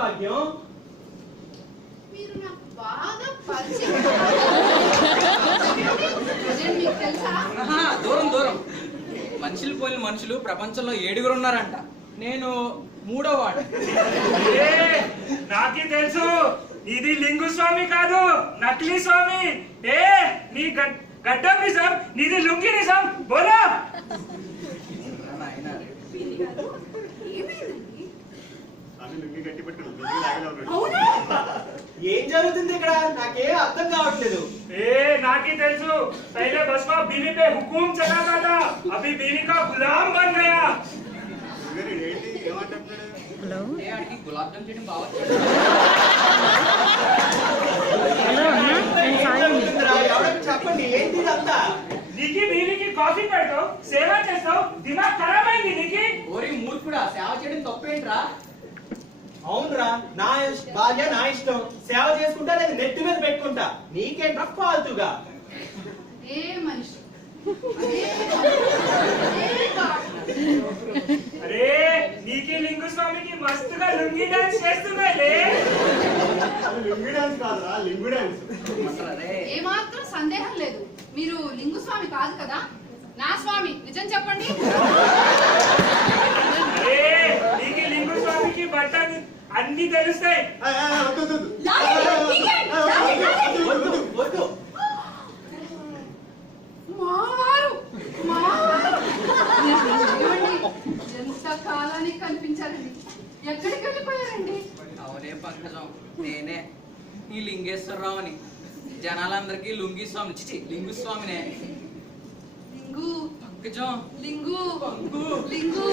భాగ్యం? మీరు నాకు బాగా పరిచయం. మీకు తెలుసా? దూరం దూరం. మనుషులు పోయిన మనుషులు ప్రపంచంలో 7 ఉన్నారంట. నేను 3వ వాడు. నాకే తెలుసు, ఇది లింగు స్వామి కాదు, నకిలీ స్వామి. నీ గడ్డం నిజం, నీది లుంగి నిజం. బోలా ఏం జరుగుతుంది ఇక్కడ? నాకేం అర్థం కావట్లేదు. नाकी తెలుసు. पहले बसवा बीवी पे हुकुम चलाता था, अभी बीवी का गुलाम बन गया. గులాబ్ జామ్ చేయడం బాగా చెప్పండి, ఏంటి ఇదంతా? నీకి బీవికి కాఫీ పెడతావు, సేవ చేస్తావు, దిమాగ్ ఖరాబ్ అయింది నీకి. ఓరి మూర్ఖుడా, సేవ చేయడం తప్పేంట్రా? అవునరా, నా భార్య నా ఇష్టం. సేవ చేసుకుంటా లేదా నెత్తి మీద పెట్టుకుంటా. నీకేంట్రా ఫాల్తుగా? ఏ మనిషి అరే నీకి లింగు స్వామికి మస్తుగా లుంగి డాన్స్ చేస్తున్నాయిలే. లుంగి డాన్స్ కాదురా, లింగు డాన్స్. ఏమాత్రం సందేహం లేదు, మీరు లింగు స్వామి కాదు కదా. నా స్వామి, నిజం చెప్పండి. అరే నీకి లింగు స్వామికి బట్ట అన్ని తెలుస్తాయి. మావారు ఎంత కాలానికి కనిపించారండి, ఎక్కడికి వెళ్ళిపోయారండి? అవునే పంకజం, నేనే ఈ లింగేశ్వరరావు అని. జనాలందరికీ లుంగి స్వామి, చిచి లింగు స్వామినే. లింగు పంకజం, లింగు లింగు.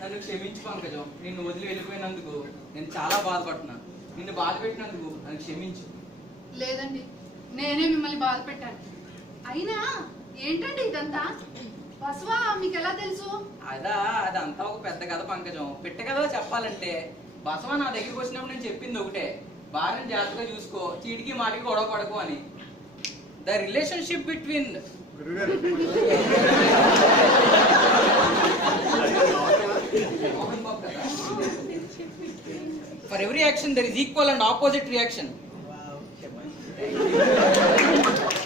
నన్ను క్షమించు పంకజం. నిన్ను వదిలి వెళ్ళిపోయినందుకు నేను చాలా బాధపడుతున్నాను. నిన్ను బాధ పెట్టినందుకు నన్ను క్షమించు. లేదండి, నేనే మిమ్మల్ని బాధ పెట్టాను. అయినా ఏంటండి ఇదంతా? బసవా మీకు ఎలా తెలుసు? అదంతా ఒక పెద్ద కథ పంకజం. పెట్ట కథ చెప్పాలంటే బసవ నా దగ్గరికి వచ్చినప్పుడు నేను చెప్పింది ఒకటే, భార్యను జాగ్రత్తగా చూసుకో, చీటికి మాటికి గొడవ పడకు అని. The relationship between for every action there is equal and opposite reaction.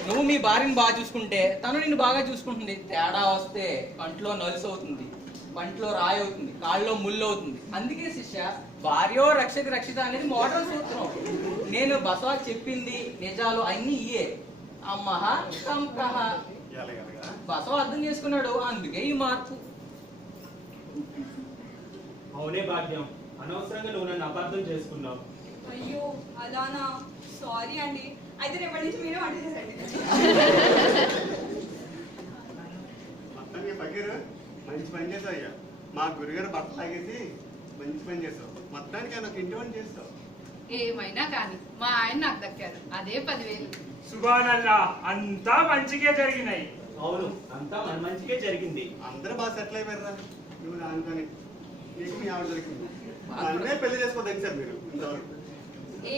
నువ్వు మీ భార్యను బాగా చూసుకుంటే తను నిన్ను బాగా చూసుకుంటుంది. తేడా వస్తే కంట్లో నలుసు అవుతుంది, పంట్లో రాయి అవుతుంది, కాళ్ళలో ముళ్ళు అవుతుంది. అందుకే శిష్య, భార్యో రక్షతి రక్షిత అనేది మోడర్న్ సూత్రం. నేను బసవా చెప్పింది నిజాలు అన్ని ఇయే. అమ్మహ కంకహ. బసవ అర్థం చేసుకున్నాడు, అందుకే ఈ మార్పు. అవునే భాగ్యం, అనవసరంగా నువ్వు నన్ను అపార్థం చేసుకున్నావు. అయ్యో అలానా, సారీ అండి. అయితే రేపటి నుంచి మీరే వంట చేసేయండి. మొత్తానికి ఫకీరు మంచి పని చేసావు అయ్యా. మా గురుగారు బట్ట తాగేసి మంచి పని చేసావు. మొత్తానికి ఆయన ఒక ఇంటి పని చేస్తావు. ఏమైనా కానీ మా ఆయన నాకు దక్కారు, అదే 10,000. సుభానల్లా, అంతా మంచిగా జరిగినాయి. అవును, అంతా మన మంచిగా జరిగింది. అందరూ బాగా సెటిల్ అయిపోయారా? నువ్వు దానితోనే నీకు మీ ఆవిడ దొరికింది. అన్నే పెళ్లి చేసుకోవద్దు సార్ మీరు ఇంతవరకు.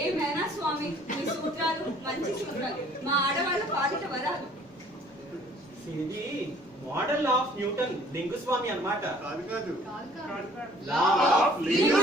ఏమైనా స్వామి, మీ సూత్రాలు మంచి సూత్రాలు, మా ఆడవాళ్ళు పాలిట వరాలు. ఇది మోడల్ ఆఫ్ న్యూటన్ లింగు స్వామి అన్నమాట. కాదు కాదు, కాదు కాదు. Law of లింగు